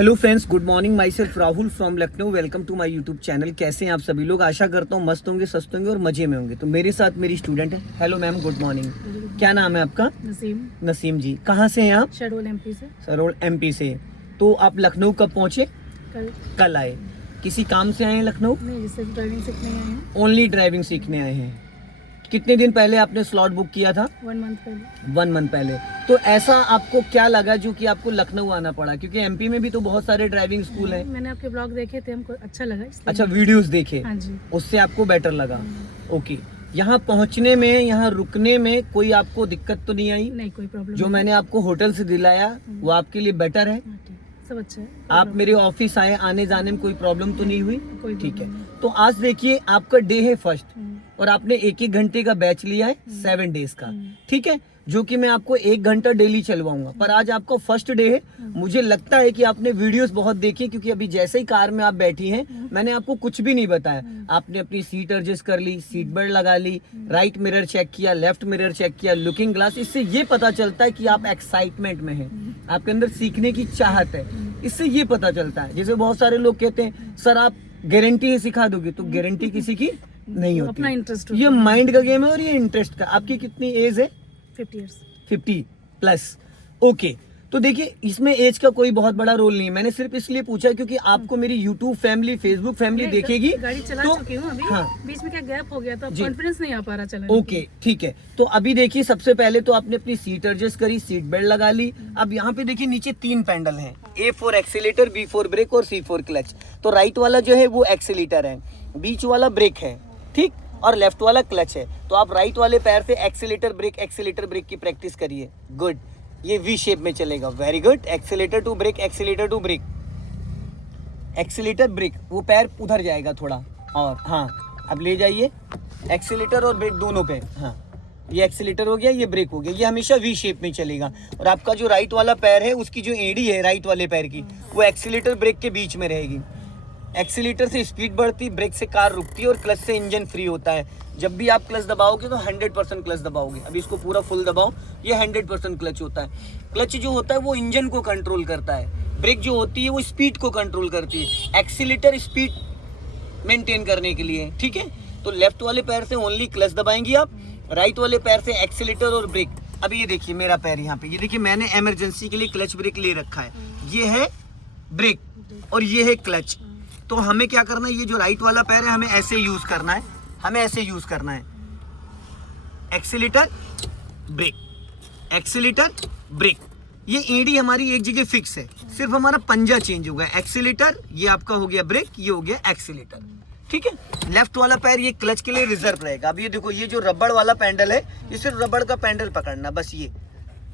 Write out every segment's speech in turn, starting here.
Hello friends, good morning. Myself Rahul from Lucknow. Welcome to my YouTube channel. कैसे हैं आप सभी लोग? आशा करता हूँ मस्त होंगे, स्वस्थ होंगे और मजे में होंगे। तो मेरे साथ मेरी स्टूडेंट है। Hello ma'am, good morning. क्या नाम है आपका? नसीम। नसीम जी, कहाँ से हैं आप? शहडोल एमपी से। शहडोल एमपी से। तो आप लखनऊ कब पहुँचे? कल आए। किसी काम से आए हैं लखनऊ? नहीं, जिससे ड्राइविंग सीखने आए हैं। ओनली ड्राइविंग सीखने आए हैं। कितने दिन पहले आपने स्लॉट बुक किया था? 1 मंथ पहले। 1 मंथ पहले। तो ऐसा आपको क्या लगा जो कि आपको लखनऊ आना पड़ा? क्योंकि एमपी में भी तो बहुत सारे ड्राइविंग स्कूल हैं। मैंने आपके ब्लॉग देखे थे, हमको अच्छा लगा इसलिए। अच्छा, वीडियोस देखे? हाँ जी। उससे आपको बेटर लगा? ओके। यहाँ पहुँचने में, यहाँ रुकने में कोई आपको दिक्कत तो नहीं आई? नहीं, कोई प्रॉब्लम जो मैंने आपको होटल से दिलाया वो आपके लिए बेटर है? सब अच्छा है। आप मेरे ऑफिस आए, आने जाने में कोई प्रॉब्लम तो नहीं हुई? कोई ठीक है। problem नहीं। तो आज देखिए, आपका डे है फर्स्ट और आपने 1-1 घंटे का बैच लिया है 7 डेज का। ठीक है, जो कि मैं आपको 1 घंटा डेली चलवाऊंगा। पर आज आपका फर्स्ट डे है। मुझे लगता है कि आपने वीडियोस बहुत देखी, क्योंकि अभी जैसे ही कार में आप बैठी हैं मैंने आपको कुछ भी नहीं बताया। आपने अपनी सीट एडजस्ट कर ली, सीट बेल्ट लगा ली, राइट मिरर चेक किया, लेफ्ट मिरर चेक किया, लुकिंग ग्लास। इससे ये पता चलता है कि आप एक्साइटमेंट में हैं, आपके अंदर सीखने की चाहत है। इससे ये पता चलता है। जैसे बहुत सारे लोग कहते हैं सर आप गारंटी सिखा दोगे, तो गारंटी किसी की नहीं होती। अपना इंटरेस्ट। ये माइंड का गेम है और ये इंटरेस्ट का। आपकी कितनी एज है? 50 इयर्स। 50 प्लस। ओके। तो देखिए, इसमें एज का कोई बहुत बड़ा रोल नहीं है। मैंने सिर्फ इसलिए पूछा क्योंकि आपको मेरी यूट्यूब फैमिली, फेसबुक फैमिली देखेगी। गाड़ी चला तो चुकी हूँ अभी। हाँ, बीच में क्या गैप हो गया तो जी। कॉन्फिडेंस नहीं आ पा रहा चलाने ओके, ठीक है। तो अभी देखिए, सबसे पहले तो आपने अपनी सीट एडजस्ट करी, सीट बेल्ट लगा ली। अब यहाँ पे देखिए नीचे 3 पैडल हैं। A for accelerator, B for brake और C फॉर क्लच। तो राइट वाला जो है वो एक्सीलेटर है, बीच वाला ब्रेक है, ठीक, और लेफ्ट वाला क्लच है। तो आप राइट वाले पैर से एक्सीलेटर ब्रेक की प्रैक्टिस करिए। गुड। ये वी शेप में चलेगा। Very good. Accelerator to brake, accelerator to brake, accelerator brake. वो पैर उधर जाएगा थोड़ा और, हाँ, अब ले जाइए एक्सीलेटर और ब्रेक दोनों पे। हाँ, ये एक्सीलेटर हो गया, ये ब्रेक हो गया। ये हमेशा वी शेप में चलेगा। और आपका जो राइट वाला पैर है, उसकी जो एड़ी है राइट वाले पैर की, वो एक्सीलेटर ब्रेक के बीच में रहेगी। एक्सीलेटर से स्पीड बढ़ती, ब्रेक से कार रुकती है और क्लच से इंजन फ्री होता है। जब भी आप क्लच दबाओगे तो 100% क्लच दबाओगे। अभी इसको पूरा फुल दबाओ, ये 100% क्लच होता है। क्लच जो होता है वो इंजन को कंट्रोल करता है। ब्रेक जो होती है वो स्पीड को कंट्रोल करती है। एक्सीलेटर स्पीड मेंटेन करने के लिए, ठीक है। तो लेफ्ट वाले पैर से ओनली क्लच दबाएंगे आप, राइट वाले पैर से एक्सीलेटर और ब्रेक। अभी ये देखिए मेरा पैर यहाँ पे, ये देखिए मैंने इमरजेंसी के लिए क्लच ब्रेक ले रखा है। ये है ब्रेक और ये है क्लच। तो हमें क्या करना है, ये जो राइट वाला पैर है हमें ऐसे यूज करना है, हमें ऐसे यूज करना है। Accelerator brake, accelerator brake. ये एडी हमारी एक जगह फिक्स है, सिर्फ हमारा पंजा चेंज हो गया। एक्सीलेटर ये आपका हो गया ब्रेक, ये हो गया एक्सीलेटर, ठीक है। लेफ्ट वाला पैर ये क्लच के लिए रिजर्व रहेगा। अब ये देखो, ये जो रबड़ वाला पैडल है, ये सिर्फ रबड़ का पैडल पकड़ना, बस ये,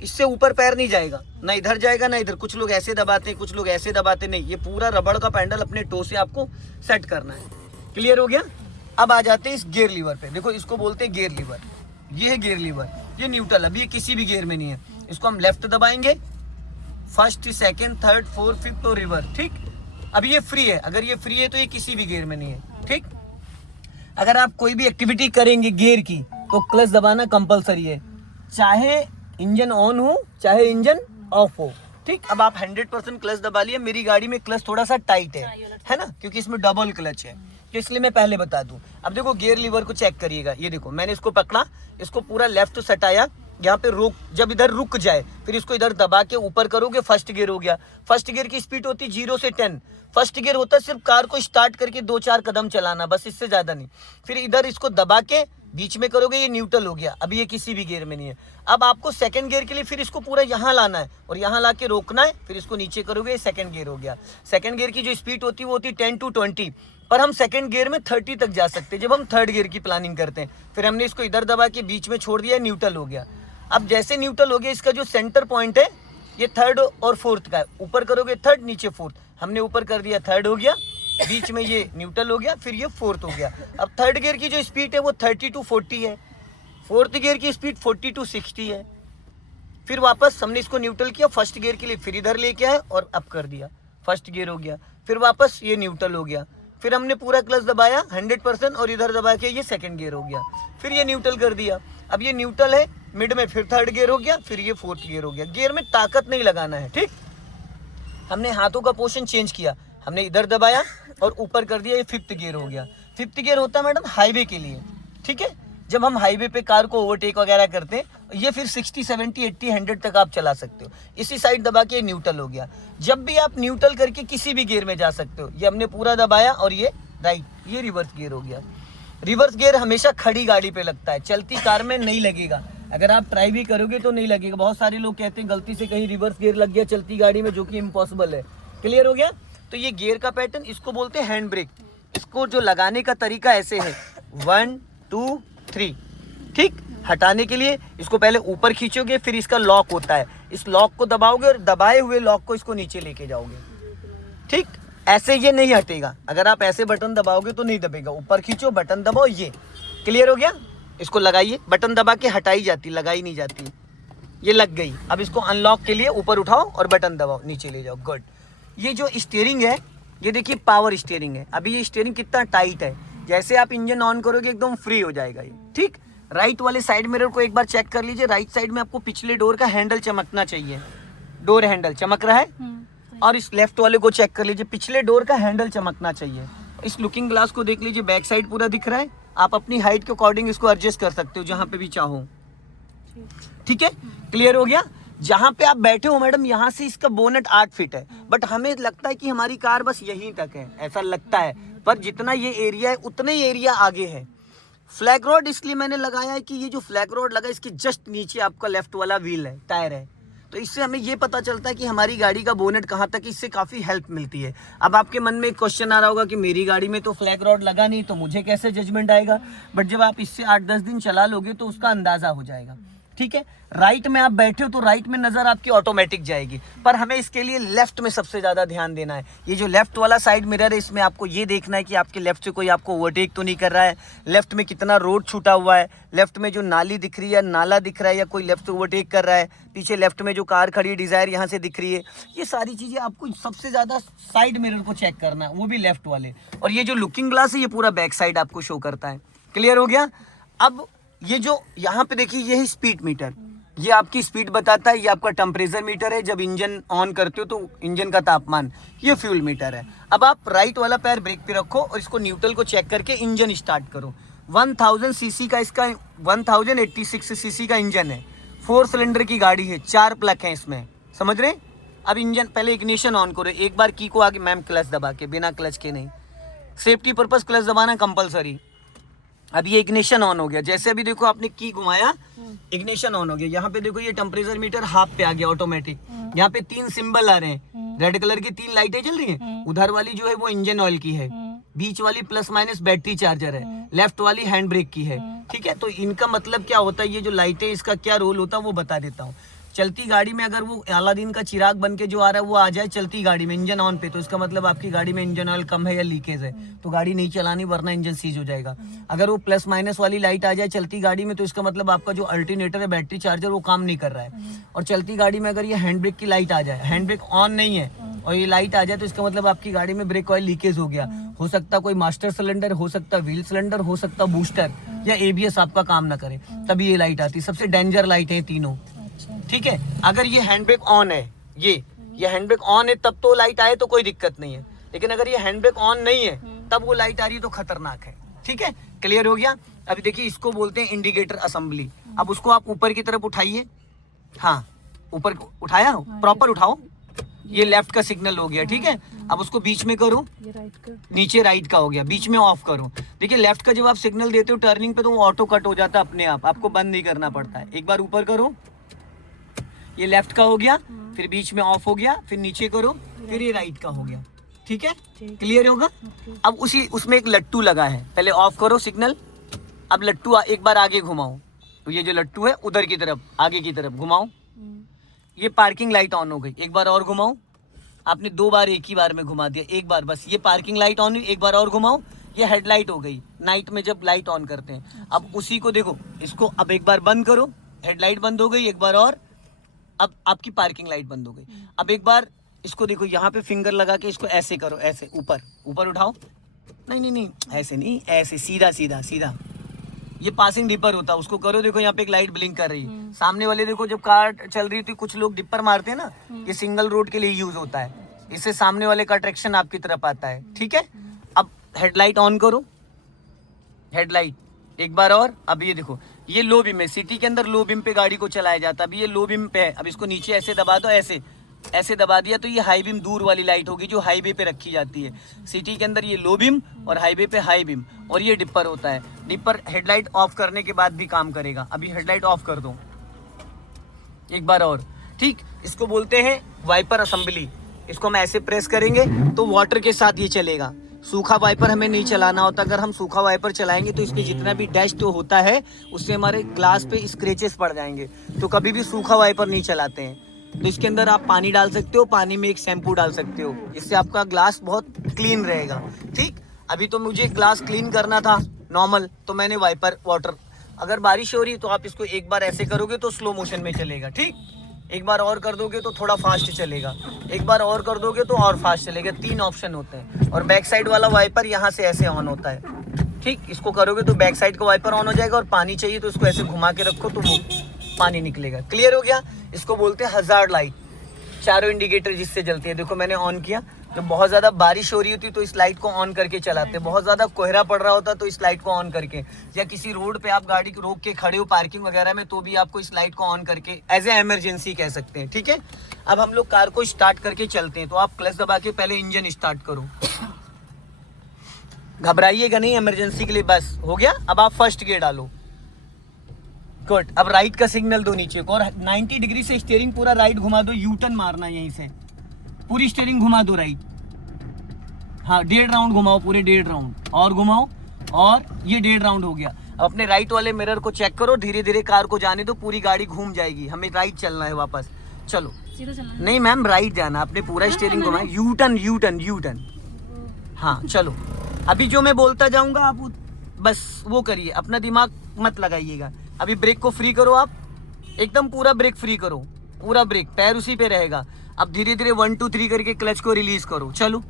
इससे ऊपर पैर नहीं जाएगा, ना इधर जाएगा ना इधर। कुछ लोग ऐसे दबाते हैं, कुछ लोग ऐसे दबाते नहीं। ये पूरा रबड़ का पैडल अपने टो से आपको सेट करना है। क्लियर हो गया? अब आ जाते हैं इस गियर लीवर पे। देखो, इसको बोलते हैं गियर लीवर। ये है गियर लीवर, ये न्यूट्रल। अभी ये किसी भी गियर में नहीं है। इसको हम लेफ्ट दबाएंगे, first, second, third, fourth, fifth और रिवर्स, ठीक। अभी ये फ्री है। अगर ये फ्री है तो ये किसी भी गियर में नहीं है, ठीक। अगर आप कोई भी एक्टिविटी करेंगे गियर की तो क्लच दबाना कंपलसरी है, चाहे इंजन ऑन हो चाहे इंजन ऑफ हो, ठीक। अब आप 100% क्लच दबा लिया। मेरी गाड़ी में क्लच थोड़ा सा टाइट है ना, क्योंकि इसमें डबल क्लच है, तो इसलिए मैं पहले बता दूं। अब देखो, गियर लीवर को चेक करिएगा। ये देखो, मैंने इसको पकड़ा, इसको पूरा लेफ्ट सटाया, यहाँ पे रोक, जब इधर रुक जाए फिर इसको इधर दबा के ऊपर करोगे, फर्स्ट गियर हो गया। फर्स्ट गियर की स्पीड होती है 0 से 10। फर्स्ट गियर होता है सिर्फ कार को स्टार्ट करके 2-4 कदम चलाना, बस, इससे ज्यादा नहीं। फिर इधर इसको दबा के बीच में करोगे, ये न्यूट्रल हो गया। अभी ये किसी भी गियर में नहीं है। अब आपको सेकंड गियर के लिए फिर इसको पूरा यहाँ लाना है और यहाँ ला के रोकना है, फिर इसको नीचे करोगे, ये सेकंड गियर हो गया। सेकंड गियर की जो स्पीड होती है वो होती है 10 to 20, पर हम सेकंड गियर में 30 तक जा सकते हैं जब हम थर्ड गियर की प्लानिंग करते हैं। फिर हमने इसको इधर दबा के बीच में छोड़ दिया, न्यूट्रल हो गया। अब जैसे न्यूट्रल हो गया, इसका जो सेंटर पॉइंट है ये थर्ड और फोर्थ का है। ऊपर करोगे थर्ड, नीचे फोर्थ। हमने ऊपर कर दिया, थर्ड हो गया, बीच में ये न्यूट्रल हो गया, फिर ये फोर्थ हो गया। अब थर्ड गियर की जो स्पीड है वो 30 to 40 है, फोर्थ गियर की स्पीड 40 to 60 है। फिर वापस हमने इसको न्यूट्रल किया, फर्स्ट गियर के लिए फिर इधर लेके आए और अप कर दिया, फर्स्ट गियर हो गया। फिर वापस ये न्यूट्रल हो गया। फिर हमने पूरा क्लच दबाया 100% और इधर दबा के ये सेकंड गियर हो गया। फिर ये न्यूट्रल कर दिया। अब ये न्यूट्रल है, मिड में फिर थर्ड गियर हो गया, फिर ये फोर्थ गियर हो गया। गियर में ताकत नहीं लगाना है, ठीक। हमने हाथों का पोर्शन चेंज किया, हमने इधर दबाया और ऊपर कर दिया, ये 5th गियर हो गया। 5th गियर होता है मैडम हाईवे के लिए, ठीक है, जब हम हाईवे पे कार को ओवरटेक वगैरह करते हैं, ये फिर 60, 70, 80, 100 तक आप चला सकते हो। इसी साइड दबा के न्यूट्रल हो गया। जब भी आप न्यूट्रल करके किसी भी गियर में जा सकते हो। ये हमने पूरा दबाया और ये राइट, ये रिवर्स गियर हो गया। रिवर्स गियर हमेशा खड़ी गाड़ी पे लगता है, चलती कार में नहीं लगेगा। अगर आप ट्राई भी करोगे तो नहीं लगेगा। बहुत सारे लोग कहते हैं गलती से कहीं रिवर्स गियर लग गया चलती गाड़ी में, जो कि इम्पॉसिबल है। क्लियर हो गया? तो ये गियर का पैटर्न, इसको बोलते हैं हैंड ब्रेक। इसको जो लगाने का तरीका ऐसे है, 1 2 3, ठीक। हटाने के लिए इसको पहले ऊपर खींचोगे, फिर इसका लॉक होता है, इस लॉक को दबाओगे और दबाए हुए लॉक को इसको नीचे लेके जाओगे, ठीक। ऐसे ये नहीं हटेगा, अगर आप ऐसे बटन दबाओगे तो नहीं दबेगा। ऊपर खींचो, बटन दबाओ, ये क्लियर हो गया। इसको लगाइए, बटन दबा के हटाई जाती, लगाई नहीं जाती। ये लग गई। अब इसको अनलॉक के लिए ऊपर उठाओ और बटन दबाओ, नीचे ले जाओ, गुड। ये जो स्टीयरिंग है, ये देखिए पावर स्टीयरिंग है। अभी ये स्टीयरिंग कितना टाइट है, जैसे आप इंजन ऑन करोगे एकदम फ्री हो जाएगा ये, ठीक। राइट वाले साइड मिरर को एक बार चेक कर लीजिए। राइट साइड में आपको पिछले डोर का हैंडल चमकना चाहिए, डोर हैंडल चमक रहा है। और इस लेफ्ट वाले को चेक कर लीजिए, पिछले डोर का हैंडल चमकना चाहिए। इस लुकिंग ग्लास को देख लीजिए, बैक साइड पूरा दिख रहा है। आप अपनी हाइट के अकॉर्डिंग इसको एडजस्ट कर सकते हो जहां पे भी चाहो, ठीक है। क्लियर हो गया? जहां पे आप बैठे हो मैडम, यहाँ से इसका बोनेट 8 फीट है, बट हमें लगता है कि हमारी कार बस यहीं तक है, ऐसा लगता है। पर जितना ये एरिया है उतना ही एरिया आगे है। फ्लैग रॉड इसलिए मैंने लगाया है कि ये जो फ्लैग रॉड लगा, इसके जस्ट नीचे आपका लेफ्ट वाला व्हील है, टायर है, तो इससे हमें ये पता चलता है कि हमारी गाड़ी का बोनेट कहाँ तक, इससे काफ़ी हेल्प मिलती है। अब आपके मन में एक क्वेश्चन आ रहा होगा कि मेरी गाड़ी में तो फ्लैग रॉड लगा नहीं, तो मुझे कैसे जजमेंट आएगा? बट जब आप इससे 8-10 दिन चला लोगे तो उसका अंदाज़ा हो जाएगा, ठीक है। राइट में आप बैठे हो तो राइट में नज़र आपकी ऑटोमेटिक जाएगी, पर हमें इसके लिए लेफ्ट में सबसे ज़्यादा ध्यान देना है। ये जो लेफ्ट वाला साइड मिरर है, इसमें आपको ये देखना है कि आपके लेफ्ट से कोई आपको ओवरटेक तो नहीं कर रहा है, लेफ्ट में कितना रोड छूटा हुआ है, लेफ्ट में जो नाली दिख रही है, नाला दिख रहा है, या कोई लेफ्ट से ओवरटेक कर रहा है, पीछे लेफ्ट में जो कार खड़ी है डिज़ायर यहाँ से दिख रही है। ये सारी चीज़ें आपको सबसे ज़्यादा साइड मिरर को चेक करना है, वो भी लेफ्ट वाले। और ये जो लुकिंग ग्लास है, ये पूरा बैक साइड आपको शो करता है। क्लियर हो गया? अब ये जो यहाँ पे देखिए, ये है स्पीड मीटर, ये आपकी स्पीड बताता है। ये आपका टेम्परेचर मीटर है, जब इंजन ऑन करते हो तो इंजन का तापमान। ये फ्यूल मीटर है। अब आप राइट वाला पैर ब्रेक पे रखो और इसको न्यूट्रल को चेक करके इंजन स्टार्ट करो। 1000 सीसी का इसका 1086 सीसी का इंजन है, 4 सिलेंडर की गाड़ी है, 4 प्लग हैं इसमें, समझ रहे हैं? अब इंजन पहले इग्निशन ऑन करो, एक बार की को आगे, मैम क्लच दबा के, बिना क्लच के नहीं, सेफ्टी पर्पस क्लच दबाना कंपलसरी। अब ये इग्निशन ऑन हो गया, जैसे अभी देखो आपने की घुमाया, इग्निशन ऑन हो गया। यहाँ पे देखो ये टेम्परेचर मीटर हाफ पे आ गया ऑटोमेटिक। यहाँ पे 3 सिंबल आ रहे हैं, रेड कलर की 3 लाइटें जल रही हैं। उधर वाली जो है वो इंजन ऑयल की है, बीच वाली प्लस माइनस बैटरी चार्जर है, लेफ्ट वाली हैंड ब्रेक की है, ठीक है। तो इनका मतलब क्या होता है, ये जो लाइटें, इसका क्या रोल होता है वो बता देता हूँ। चलती गाड़ी में अगर वो अलादीन का चिराग बन के जो आ रहा है वो आ जाए चलती गाड़ी में इंजन ऑन पे, तो इसका मतलब आपकी गाड़ी में इंजन ऑयल कम है या लीकेज है, तो गाड़ी नहीं चलानी, वरना इंजन सीज हो जाएगा। अगर वो प्लस माइनस वाली लाइट आ जाए चलती गाड़ी में, तो इसका मतलब आपका जो अल्टरनेटर है, बैटरी चार्जर, वो काम नहीं कर रहा है। और चलती गाड़ी में अगर ये हैंड ब्रेक की लाइट आ जाए, हैंड ब्रेक ऑन नहीं है और ये लाइट आ जाए, तो इसका मतलब आपकी गाड़ी में ब्रेक ऑयल लीकेज हो गया। हो सकता कोई मास्टर सिलेंडर, हो सकता व्हील सिलेंडर, हो सकता बूस्टर या एबीएस आपका काम ना करे, तभी ये लाइट आती है। सबसे डेंजर लाइट है तीनों, ठीक है। अगर ये हैंड ब्रेक ऑन है, ये हैंड ब्रेक ऑन है, तब तो लाइट आए तो कोई दिक्कत नहीं है, लेकिन अगर ये हैंड ब्रेक ऑन नहीं है तब वो लाइट आ रही है तो खतरनाक है, ठीक है। क्लियर हो गया? अभी देखिए, इसको बोलते हैं इंडिकेटर असेंबली। अब उसको आप ऊपर की तरफ उठाइए, हाँ ऊपर उठाया, प्रॉपर उठाओ, ये लेफ्ट का सिग्नल हो गया, ठीक है। अब उसको बीच में करो, ये राइट का, नीचे राइट का हो गया, बीच में ऑफ करो। देखिए लेफ्ट का जब आप सिग्नल देते हो टर्निंग पे, तो वो ऑटो कट हो जाता है अपने आप, आपको बंद नहीं करना पड़ता है। एक बार ऊपर करो, ये लेफ्ट का हो गया, फिर बीच में ऑफ हो गया, फिर नीचे करो, फिर ये राइट का हो गया, ठीक है। क्लियर होगा? अब उसमें एक लट्टू लगा है, पहले ऑफ करो सिग्नल। अब लट्टू एक बार आगे घुमाओ, तो ये जो लट्टू है उधर की तरफ, आगे की तरफ घुमाओ। ये पार्किंग लाइट ऑन हो गई, एक बार और घुमाओ। आपने 2 बार एक ही बार में घुमा दिया, एक बार बस। ये पार्किंग लाइट ऑन हुई, एक बार और घुमाओ। ये हेडलाइट हो गई, नाइट में जब लाइट ऑन करते हैं। अब उसी को देखो, इसको अब एक बार बंद करो, हेडलाइट बंद हो गई, एक बार और, अब आपकी पार्किंग लाइट बंद हो गई। अब एक बार इसको देखो, यहाँ पे फिंगर लगा के इसको ऐसे करो, ऐसे ऊपर ऊपर उठाओ, नहीं ऐसे नहीं, ऐसे सीधा सीधा सीधा। ये पासिंग डिपर होता है, उसको करो, देखो यहाँ पे एक लाइट ब्लिंक कर रही है। सामने वाले देखो, जब कार चल रही थी कुछ लोग डिपर मारते हैं ना, ये सिंगल रोड के लिए यूज होता है, इससे सामने वाले का ट्रैक्शन आपकी तरफ आता है, ठीक है। अब हेडलाइट ऑन करो, हेडलाइट एक बार और। अब ये देखो, ये लो बीम है, सिटी के अंदर लो बीम पे गाड़ी को चलाया जाता है। अभी ये लो बीम पे है, अब इसको नीचे ऐसे दबा दो, ऐसे ऐसे दबा दिया तो ये हाई बीम दूर वाली लाइट होगी जो हाईवे पे रखी जाती है। सिटी के अंदर ये लो बीम और हाईवे पे हाई बीम, और ये डिपर होता है। डिपर हेडलाइट ऑफ करने के बाद भी काम करेगा। अभी हेडलाइट ऑफ कर दो एक बार और, ठीक। इसको बोलते हैं वाइपर असेंबली। इसको हम ऐसे प्रेस करेंगे तो वाटर के साथ ये चलेगा। सूखा वाइपर हमें नहीं चलाना होता। अगर हम सूखा वाइपर चलाएंगे तो इसमें जितना भी डस्ट होता है उससे हमारे ग्लास पे स्क्रैचेस पड़ जाएंगे, तो कभी भी सूखा वाइपर नहीं चलाते हैं। तो इसके अंदर आप पानी डाल सकते हो, पानी में एक शैम्पू डाल सकते हो, इससे आपका ग्लास बहुत क्लीन रहेगा, ठीक। अभी तो मुझे ग्लास क्लीन करना था नॉर्मल, तो मैंने वाइपर वाटर। अगर बारिश हो रही है तो आप इसको एक बार ऐसे करोगे तो स्लो मोशन में चलेगा, ठीक। एक बार और कर दोगे तो थोड़ा फास्ट चलेगा, एक बार और कर दोगे तो और फास्ट चलेगा। 3 ऑप्शन होते हैं। और बैक साइड वाला वाइपर यहाँ से ऐसे ऑन होता है, ठीक। इसको करोगे तो बैक साइड का वाइपर ऑन हो जाएगा, और पानी चाहिए तो इसको ऐसे घुमा के रखो तो वो पानी निकलेगा। क्लियर हो गया। इसको बोलते हैं हजार्ड लाइट, चारों इंडिकेटर जिससे जलती है। देखो मैंने ऑन किया। जब बहुत ज़्यादा बारिश हो रही होती तो इस लाइट को ऑन करके चलाते हैं। बहुत ज़्यादा कोहरा पड़ रहा होता तो इस लाइट को ऑन करके, या किसी रोड पे आप गाड़ी को रोक के खड़े हो पार्किंग वगैरह में, तो भी आपको इस लाइट को ऑन करके एज ए इमरजेंसी कह सकते हैं, ठीक है। अब हम लोग कार को स्टार्ट करके चलते हैं। तो आप क्लच दबा के पहले इंजन स्टार्ट करो, घबराइएगा नहीं, इमरजेंसी के लिए बस हो गया। अब आप फर्स्ट गियर डालो, गुड। अब राइट का सिग्नल दो नीचे को, और 90 डिग्री से स्टीयरिंग पूरा राइट घुमा दो। यू टर्न मारना यहीं से, पूरी स्टीयरिंग घुमा दो राइट। हाँ 1.5 राउंड घुमाओ, पूरे 1.5 राउंड और घुमाओ, और ये 1.5 राउंड हो गया। अब अपने राइट वाले मिरर को चेक करो, धीरे धीरे कार को जाने दो, पूरी गाड़ी घूम जाएगी। हमें राइट चलना है वापस, चलो। सीधा चलना है? नहीं मैम, राइट जाना, आपने पूरा स्टीयरिंग घुमाया। U turn U turn U turn, हाँ चलो। अभी जो मैं बोलता जाऊंगा आप बस वो करिए, अपना दिमाग मत लगाइएगा। अभी ब्रेक को फ्री करो, आप एकदम पूरा ब्रेक फ्री करो, पूरा ब्रेक, पैर उसी पे रहेगा। अब धीरे धीरे 1 2 3 करके क्लच को रिलीज करो, चलो।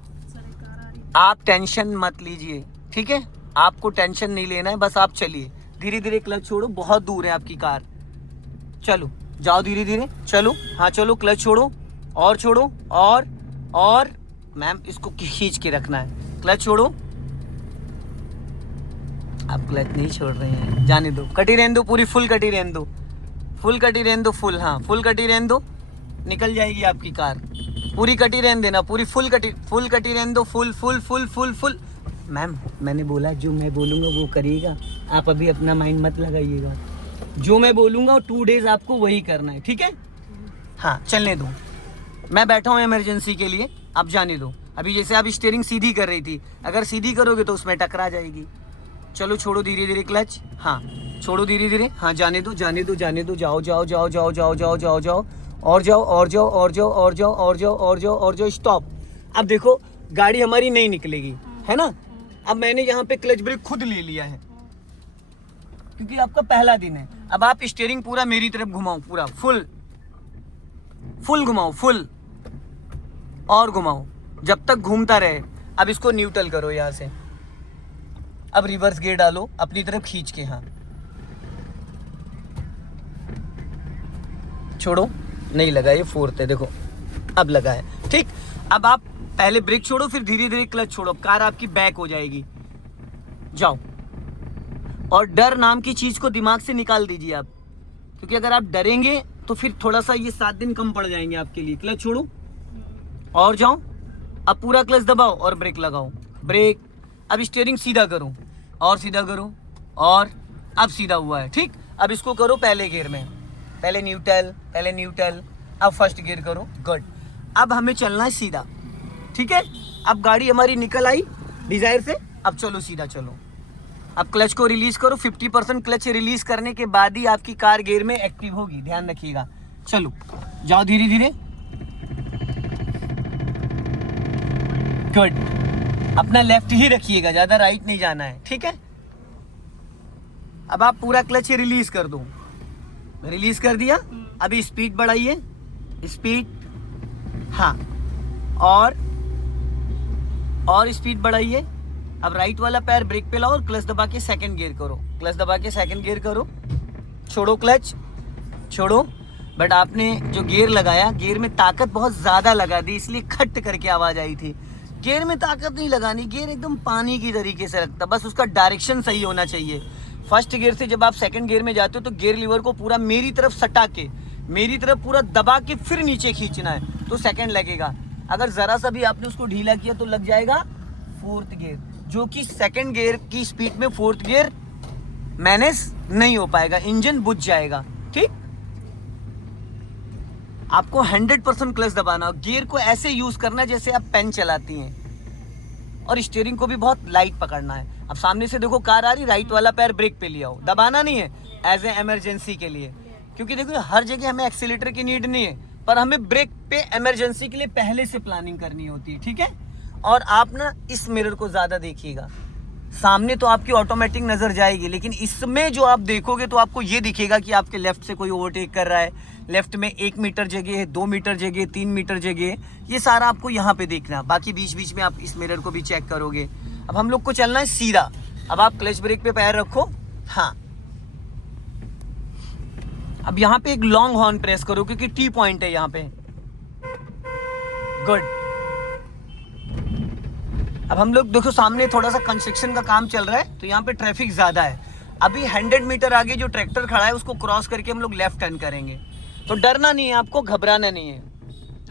आप टेंशन मत लीजिए, ठीक है, आपको टेंशन नहीं लेना है, बस आप चलिए धीरे धीरे। क्लच छोड़ो, बहुत दूर है आपकी कार, चलो जाओ धीरे धीरे, चलो। हाँ चलो, क्लच छोड़ो और छोड़ो, और मैम इसको खींच के रखना है। क्लच छोड़ो, आप क्लच नहीं छोड़ रहे हैं, जाने दो, कटी रहने दो, पूरी फुल कटी रहने दो, फुल कटी रहने दो, फुल, हाँ फुल कटी रहने दो, निकल जाएगी आपकी कार। पूरी कटी रहने देना, पूरी फुल कटी रहने दो, full full full full full. Ma'am मैंने बोला जो मैं बोलूँगा वो करिएगा, आप अभी अपना माइंड मत लगाइएगा। जो मैं बोलूँगा 2 डेज आपको वही करना है, ठीक है। हाँ चलने दो, मैं बैठा हूँ इमरजेंसी के लिए, आप जाने दो। अभी जैसे आप स्टीयरिंग सीधी कर रही थी, अगर सीधी करोगे तो उसमें टकरा जाएगी। चलो छोड़ो धीरे धीरे क्लच, हाँ छोड़ो धीरे धीरे, हाँ जाने दो जाने दो जाने दो, जाओ जाओ जाओ जाओ जाओ जाओ जाओ जाओ, और जाओ और जाओ और जाओ और जाओ और जाओ और जाओ और जाओ, स्टॉप। अब देखो गाड़ी हमारी नहीं निकलेगी, है ना। अब मैंने यहाँ पे क्लच ब्रेक खुद ले लिया है क्योंकि आपका पहला दिन है। अब आप स्टीयरिंग पूरा मेरी तरफ घुमाओ, पूरा फुल फुल घुमाओ, फुल और घुमाओ जब तक घूमता रहे। अब इसको न्यूट्रल करो यहाँ से, अब रिवर्स गियर डालो अपनी तरफ खींच के, हाँ छोड़ो, नहीं लगा, ये 4th है, देखो अब लगा है, ठीक। अब आप पहले ब्रेक छोड़ो, फिर धीरे धीरे क्लच छोड़ो, कार आपकी बैक हो जाएगी, जाओ। और डर नाम की चीज को दिमाग से निकाल दीजिए आप, क्योंकि अगर आप डरेंगे तो फिर थोड़ा सा ये 7 दिन कम पड़ जाएंगे आपके लिए। क्लच छोड़ो और जाओ, अब पूरा क्लच दबाओ और ब्रेक लगाओ, ब्रेक। अब स्टीयरिंग सीधा करो और सीधा करो, और अब सीधा हुआ है, ठीक। अब इसको करो पहले गियर में, पहले न्यूट्रल, अब फर्स्ट गियर करो, गुड। अब हमें चलना है सीधा, ठीक है। अब गाड़ी हमारी निकल आई डिजायर से, अब चलो सीधा चलो। अब क्लच को रिलीज करो, 50% क्लच रिलीज करने के बाद ही आपकी कार गियर में एक्टिव होगी, ध्यान रखिएगा। चलो जाओ धीरे धीरे, गुड। अपना लेफ्ट ही रखिएगा, ज्यादा राइट नहीं जाना है, ठीक है। अब आप पूरा क्लच रिलीज कर दो, रिलीज कर दिया। अभी स्पीड बढ़ाइए, स्पीड, हाँ और स्पीड बढ़ाइए। अब राइट वाला पैर ब्रेक पे लाओ और क्लच दबा के सेकंड गियर करो, क्लच दबा के सेकंड गियर करो, छोड़ो क्लच, छोड़ो। बट आपने जो गियर लगाया, गियर में ताकत बहुत ज़्यादा लगा दी, इसलिए खट करके आवाज़ आई थी। गियर में ताकत नहीं लगानी, गियर एकदम पानी की तरीके से रखता, बस उसका डायरेक्शन सही होना चाहिए। फर्स्ट गियर से जब आप सेकंड गियर में जाते हो तो गियर लीवर को पूरा मेरी तरफ सटा के, मेरी तरफ पूरा दबा के फिर नीचे खींचना है, तो सेकंड लगेगा। अगर ज़रा सा भी आपने उसको ढीला किया तो लग जाएगा फोर्थ गियर, जो कि सेकंड गियर की स्पीड में फोर्थ गियर मैनेज नहीं हो पाएगा, इंजन बुझ जाएगा। ठीक, आपको 100% क्लच दबाना, गियर को ऐसे यूज करना जैसे आप पेन चलाती हैं, और स्टीयरिंग को भी बहुत लाइट पकड़ना है। अब सामने से देखो कार आ रही, राइट वाला पैर ब्रेक पे लिया हो, दबाना नहीं है, एज ए इमरजेंसी के लिए, क्योंकि देखो हर जगह हमें एक्सीलेटर की नीड नहीं है, पर हमें ब्रेक पे इमरजेंसी के लिए पहले से प्लानिंग करनी होती है। ठीक है, और आप ना इस मिरर को ज़्यादा देखिएगा, सामने तो आपकी ऑटोमेटिक नज़र जाएगी, लेकिन इसमें जो आप देखोगे तो आपको ये दिखेगा कि आपके लेफ्ट से कोई ओवरटेक कर रहा है, लेफ्ट में 1 मीटर जगह है, 2 मीटर जगह, 3 मीटर जगह, ये सारा आपको यहाँ पे देखना। बाकी बीच बीच में आप इस मिरर को भी चेक करोगे। अब हम लोग को चलना है सीधा। अब आप क्लच ब्रेक पे पैर रखो, हाँ। अब यहाँ पे एक लॉन्ग हॉर्न प्रेस करो, क्योंकि टी पॉइंट है यहाँ पे। गुड। अब हम लोग देखो सामने थोड़ा सा कंस्ट्रक्शन का काम चल रहा है, तो यहाँ पे ट्रैफिक ज़्यादा है। अभी 100 मीटर आगे जो ट्रैक्टर खड़ा है उसको क्रॉस करके हम लोग लेफ्ट टर्न करेंगे, तो डरना नहीं है, आपको घबराना नहीं है,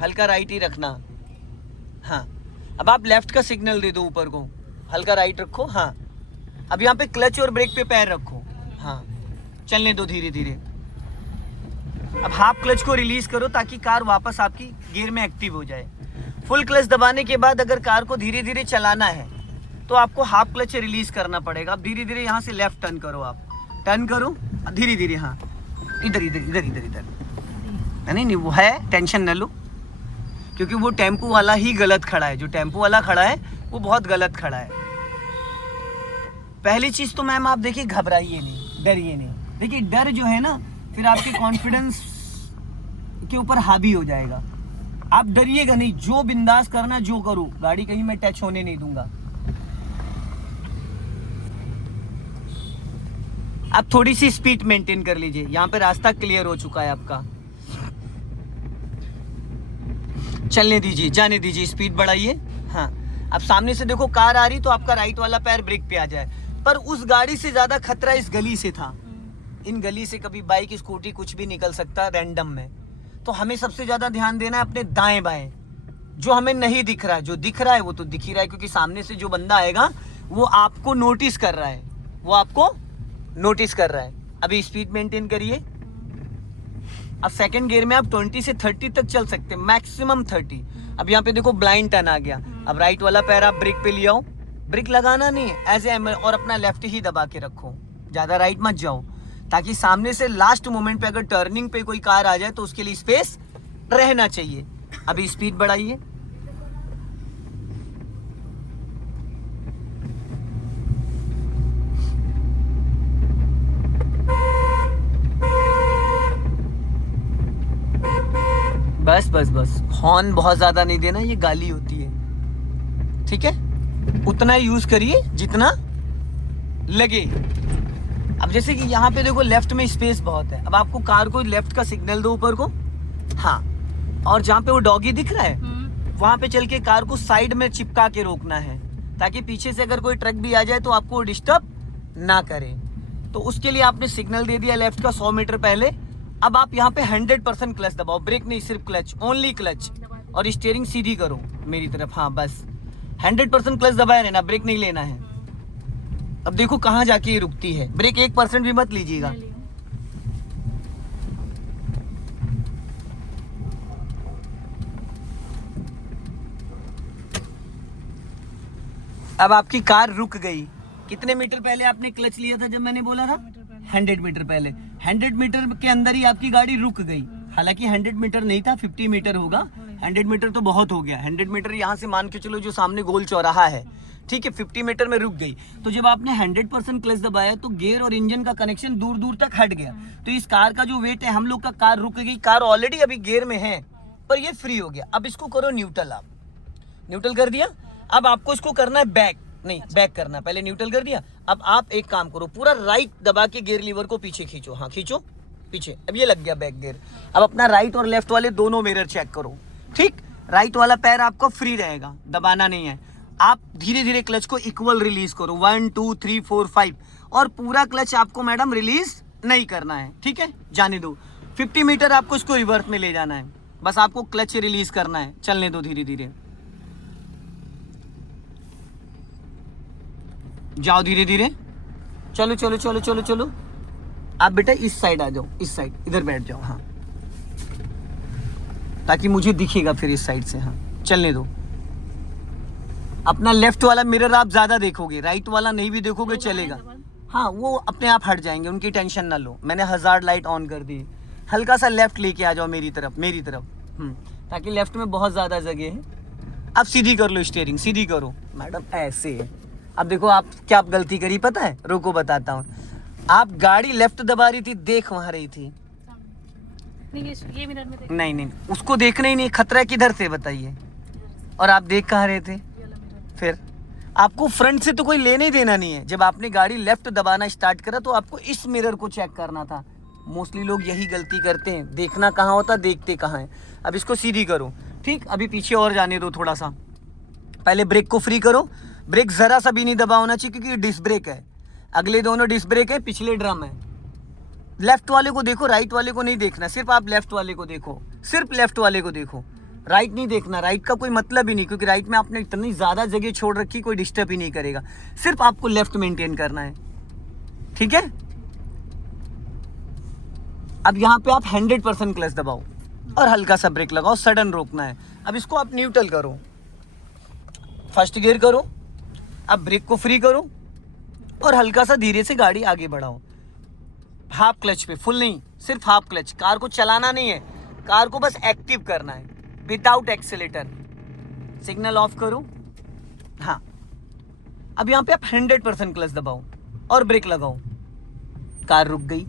हल्का राइट ही रखना। हाँ, अब आप लेफ्ट का सिग्नल दे दो, ऊपर को हल्का राइट रखो। हाँ, अब यहाँ पे क्लच और ब्रेक पे पैर रखो। हाँ, चलने दो धीरे धीरे। अब हाफ क्लच को रिलीज करो ताकि कार वापस आपकी गियर में एक्टिव हो जाए। फुल क्लच दबाने के बाद अगर कार को धीरे धीरे चलाना है तो आपको हाफ क्लच रिलीज करना पड़ेगा। अब धीरे धीरे यहाँ से लेफ्ट टर्न करो, आप टर्न करो धीरे धीरे। हाँ, इधर इधर इधर इधर इधर, नहीं वो है, टेंशन न लो, क्योंकि वो टेम्पो वाला ही गलत खड़ा है। जो टेम्पो वाला खड़ा है वो बहुत गलत खड़ा है। पहली चीज तो मैम आप देखिए, घबराइए नहीं, डरिए नहीं। देखिए डर जो है ना, फिर आपके कॉन्फिडेंस के ऊपर हावी हो जाएगा। आप डरिएगा नहीं, जो बिंदास करना जो करो, गाड़ी कहीं मैं टच होने नहीं दूंगा। आप थोड़ी सी स्पीड मेंटेन कर लीजिए। यहाँ पे रास्ता क्लियर हो चुका है आपका, चलने दीजिए, जाने दीजिए, स्पीड बढ़ाइए। हाँ, अब सामने से देखो कार आ रही, तो आपका राइट वाला पैर ब्रेक पे आ जाए। पर उस गाड़ी से ज्यादा खतरा इस गली से था। इन गली से कभी बाइक स्कूटी कुछ भी निकल सकता रैंडम में, तो हमें सबसे ज्यादा ध्यान देना है अपने दाएं बाएं। जो हमें नहीं दिख रहा है, जो दिख रहा है वो तो दिख ही रहा है, क्योंकि सामने से जो बंदा आएगा वो आपको नोटिस कर रहा है, वो आपको नोटिस कर रहा है। अभी स्पीड मेंटेन करिए। अब सेकंड गियर में आप 20 से 30 तक चल सकते हैं, मैक्सिमम 30। अब यहाँ पे देखो ब्लाइंड टर्न आ गया। अब राइट वाला पैर आप ब्रेक पे ले आओ, ब्रेक लगाना नहीं है, एज ए, और अपना लेफ्ट ही दबा के रखो, ज्यादा राइट मत जाओ, ताकि सामने से लास्ट मोमेंट पे अगर टर्निंग पे कोई कार आ जाए तो उसके लिए स्पेस रहना चाहिए। अभी स्पीड बढ़ाइए। बस बस बस, हॉर्न बहुत ज्यादा नहीं देना, ये गाली होती है। ठीक है, उतना ही यूज करिए जितना लगे। अब जैसे कि यहाँ पे देखो लेफ्ट में स्पेस बहुत है, अब आपको कार को लेफ्ट का सिग्नल दो ऊपर को। हाँ, और जहाँ पे वो डॉगी दिख रहा है वहां पे चल के कार को साइड में चिपका के रोकना है, ताकि पीछे से अगर कोई ट्रक भी आ जाए तो आपको डिस्टर्ब ना करे। तो उसके लिए आपने सिग्नल दे दिया लेफ्ट का 100 मीटर पहले। अब आप यहाँ पे 100% क्लच दबाओ, ब्रेक नहीं, सिर्फ क्लच, ओनली क्लच, और स्टीयरिंग सीधी करो मेरी तरफ। हाँ बस 100% क्लच दबाए रहना, ब्रेक नहीं लेना है। अब देखो कहाँ जाके ये रुकती है, ब्रेक 1% भी मत लीजिएगा। अब आपकी कार रुक गई। कितने मीटर पहले आपने क्लच लिया था जब मैंने बोला था? 100 मीटर पहले। 100 मीटर के अंदर ही आपकी गाड़ी रुक गई। हालांकि 100 मीटर नहीं था, 50 मीटर होगा। 100 मीटर तो बहुत हो गया। 100 मीटर यहाँ से मान के चलो जो सामने गोल चौराहा है, ठीक है, 50 मीटर में रुक गई। तो जब आपने 100% क्लच दबाया तो गियर और इंजन का कनेक्शन दूर दूर तक हट गया। तो इस कार का जो वेट है, हम लोग का कार रुक गई, कार ऑलरेडी अभी गियर में है पर ये फ्री हो गया। अब इसको करो न्यूट्रल। आप न्यूट्रल कर दिया, अब आपको इसको करना है बैक, नहीं बैक करना, पहले न्यूट्रल कर दिया। अब आप एक काम करो, पूरा राइट दबा के गियर लीवर को पीछे खींचो। हाँ खींचो, पीछे। अब ये लग गया बैक गियर। अब अपना राइट और लेफ्ट वाले दोनों मिरर चेक करो, ठीक। राइट वाला पैर आपका फ्री रहेगा, दबाना नहीं है। आप धीरे धीरे क्लच को इक्वल रिलीज करो, 1 2 3 4 5, और पूरा क्लच आपको मैडम रिलीज नहीं करना है, ठीक है, जाने दो। 50 मीटर आपको इसको रिवर्स में ले जाना है, बस आपको क्लच रिलीज करना है, चलने दो धीरे धीरे, जाओ धीरे धीरे, चलो चलो चलो चलो चलो। आप बेटा इस साइड आ जाओ, इस साइड इधर बैठ जाओ, हाँ, ताकि मुझे दिखेगा फिर इस साइड से, हाँ, चलने दो। अपना लेफ्ट वाला मिरर आप ज्यादा देखोगे, राइट वाला नहीं भी देखोगे चलेगा, हाँ, वो अपने आप हट जाएंगे, उनकी टेंशन ना लो। मैंने हजार्ड लाइट ऑन कर दी। हल्का सा लेफ्ट लेके आ जाओ मेरी तरफ, ताकि लेफ्ट में बहुत ज्यादा जगह है। अब सीधी कर लो स्टीयरिंग, सीधी करो मैडम, ऐसे। अब देखो आप क्या गलती करी पता है, रुको बताता हूँ। आप गाड़ी लेफ्ट दबा रही थी, देख वहां रही थी, नहीं ये मिरर में नहीं नहीं, उसको देखना ही नहीं, खतरा किधर से बताइए, और आप देख कहाँ रहे थे। फिर आपको फ्रंट से तो कोई लेने देना नहीं है। जब आपने गाड़ी लेफ्ट दबाना स्टार्ट करा तो आपको इस मिरर को चेक करना था। मोस्टली लोग यही गलती करते हैं, देखना कहाँ होता, देखते कहाँ है। अब इसको सीधी करो, ठीक। अभी पीछे और जाने दो थोड़ा सा, पहले ब्रेक को फ्री करो। ब्रेक जरा सा भी नहीं दबा होना चाहिए, क्योंकि डिस्क ब्रेक है, अगले दोनों डिस्क ब्रेक है, पिछले ड्रम है। लेफ्ट वाले को देखो, राइट वाले को नहीं देखना, सिर्फ आप लेफ्ट वाले को देखो, सिर्फ लेफ्ट वाले को देखो, राइट नहीं देखना। राइट का कोई मतलब ही नहीं, क्योंकि राइट में आपने इतनी ज्यादा जगह छोड़ रखी, कोई डिस्टर्ब ही नहीं करेगा। सिर्फ आपको लेफ्ट मेंटेन करना है, ठीक है। अब यहाँ पे आप 100% क्लच दबाओ और हल्का सा ब्रेक लगाओ, सडन रोकना है। अब इसको आप न्यूट्रल करो, फर्स्ट गियर करो, अब ब्रेक को फ्री करो और हल्का सा धीरे से गाड़ी आगे बढ़ाओ। हाफ क्लच पे, फुल नहीं, सिर्फ हाफ क्लच। कार को चलाना नहीं है, कार को बस एक्टिव करना है, विदाउट एक्सेलेटर। सिग्नल ऑफ करो, हाँ। अब यहाँ पे आप 100% क्लच दबाओ और ब्रेक लगाओ, कार रुक गई।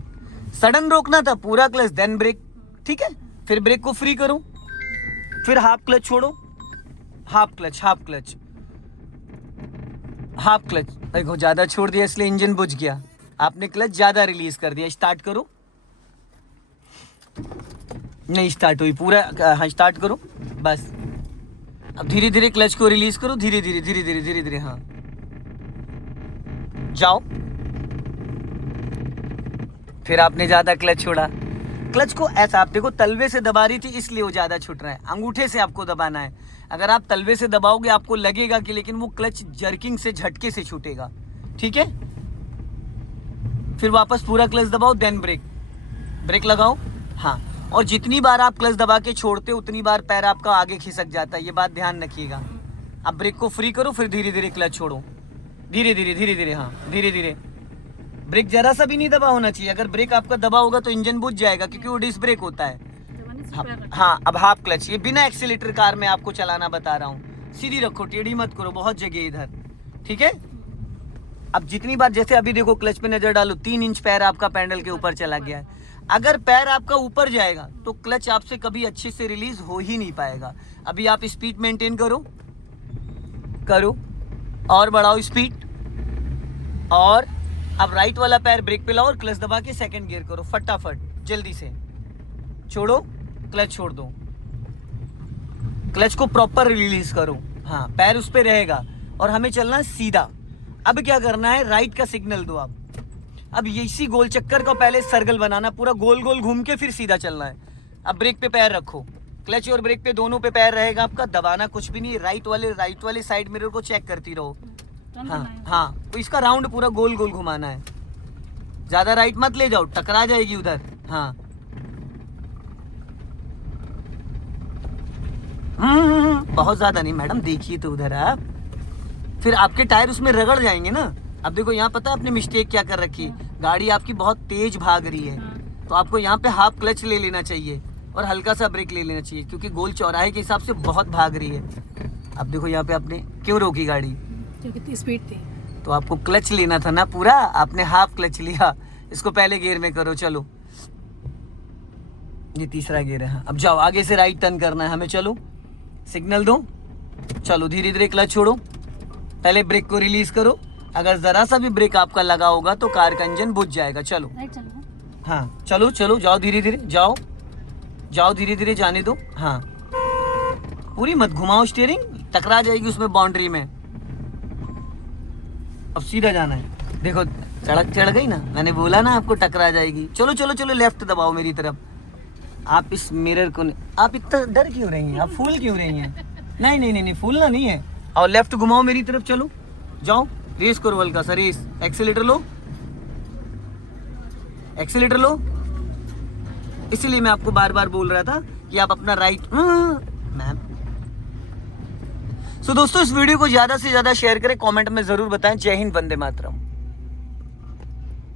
सडन रोकना था, पूरा क्लच देन ब्रेक, ठीक है। फिर ब्रेक को फ्री करो, फिर हाफ क्लच छोड़ो, half clutch, half clutch, half clutch. देखो ज्यादा छोड़ दिया इसलिए इंजन बुझ गया, आपने क्लच ज्यादा रिलीज कर दिया। स्टार्ट करो, नहीं स्टार्ट हुई, पूरा हाँ स्टार्ट करो बस। अब धीरे धीरे क्लच को रिलीज करो, धीरे धीरे धीरे धीरे धीरे धीरे, हाँ, जाओ। फिर आपने ज्यादा क्लच छोड़ा, क्लच को ऐसा आप देखो, तलवे से दबा रही थी इसलिए वो ज्यादा छूट रहा है, अंगूठे से आपको दबाना है। अगर आप तलवे से दबाओगे आपको लगेगा कि, लेकिन वो क्लच जर्किंग से, झटके से छूटेगा, ठीक है। फिर वापस पूरा क्लच दबाओ, देन ब्रेक, ब्रेक लगाओ, हाँ। और जितनी बार आप क्लच दबा के छोड़ते हो उतनी बार पैर आपका आगे खिसक जाता है, ये बात ध्यान रखिएगा। अब ब्रेक को फ्री करो, फिर धीरे धीरे क्लच छोड़ो, धीरे धीरे धीरे धीरे, हाँ धीरे धीरे। ब्रेक जरा सा भी नहीं दबा होना चाहिए, अगर ब्रेक आपका दबा होगा तो इंजन बुझ जाएगा, क्योंकि वो डिस्क ब्रेक होता है। हाँ, अब हाफ क्लच, ये बिना एक्सीलेटर कार में आपको चलाना बता रहा हूँ। सीधी रखो, टेढ़ी मत करो, बहुत जगह इधर, ठीक है। अब जितनी बार, जैसे अभी देखो क्लच पे नजर डालो, 3 इंच पैर आपका पैडल के ऊपर चला गया है। अगर पैर आपका ऊपर जाएगा तो क्लच आपसे कभी अच्छे से रिलीज हो ही नहीं पाएगा। अभी आप स्पीड मेंटेन करो, करो और बढ़ाओ स्पीड, और अब राइट वाला पैर ब्रेक पे लाओ और क्लच दबा के सेकंड गियर करो, फटाफट जल्दी से छोड़ो, क्लच छोड़ दो, क्लच को प्रॉपर रिलीज करो, हाँ पैर उस पे रहेगा और हमें चलना है सीधा। अब क्या करना है, राइट का सिग्नल दो आप। अब इसी गोल चक्कर का पहले सर्कल बनाना, पूरा गोल गोल घूम के फिर सीधा चलना है। अब ब्रेक पे पैर रखो, क्लच और ब्रेक पे दोनों पे पैर रहेगा आपका, दबाना कुछ भी नहीं। राइट वाले साइड मिरर को चेक करती रहो, हाँ हाँ, तो इसका राउंड पूरा गोल गोल घुमाना है। ज्यादा राइट मत ले जाओ, टकरा जाएगी उधर, हाँ। बहुत ज्यादा नहीं मैडम, देखिए तो उधर आप, फिर आपके टायर उसमें रगड़ जाएंगे ना। अब देखो यहाँ पता है आपने मिस्टेक क्या कर रखी है, गाड़ी आपकी बहुत तेज भाग रही है, तो आपको यहाँ पे हाफ क्लच ले लेना चाहिए और हल्का सा ब्रेक ले लेना चाहिए, क्योंकि गोल चौराहे के हिसाब से बहुत भाग रही है। अब देखो यहाँ पे आपने क्यों रोकी गाड़ी, क्योंकि स्पीड थी, तो आपको क्लच लेना था ना पूरा, आपने हाफ क्लच लिया। इसको पहले गियर में करो, चलो ये तीसरा गियर है। अब जाओ, आगे से राइट टर्न करना है हमें, चलो सिग्नल दो, चलो धीरे धीरे क्लच छोड़ो, पहले ब्रेक को रिलीज करो। अगर जरा सा भी ब्रेक आपका लगा होगा तो कार का इंजन बुझ जाएगा। चलो हाँ चलो चलो, जाओ धीरे धीरे, जाओ जाओ धीरे धीरे, जाने दो। हाँ पूरी मत घुमाओ स्टीयरिंग, टकरा जाएगी उसमें बाउंड्री में। अब सीधा जाना है। देखो सड़क चढ़ गई ना, मैंने बोला ना आपको टकरा जाएगी। चलो चलो चलो, लेफ्ट दबाओ मेरी तरफ। आप इस मिरर को आप इतना डर क्यों रही हैं, आप फूल क्यों रही हैं? नहीं नहीं नहीं नहीं, फूलना नहीं है। और लेफ्ट घुमाओ मेरी तरफ, चलो जाओ, रेस करो हल्का सा, रेस। एक्सीलेटर लो, एक्सीलेटर लो। इसीलिए मैं आपको बार बार बोल रहा था कि आप अपना राइट मैम। सो दोस्तों, इस वीडियो को ज़्यादा से ज़्यादा शेयर करें, कमेंट में ज़रूर बताएं। जय हिंद, वंदे मातरम।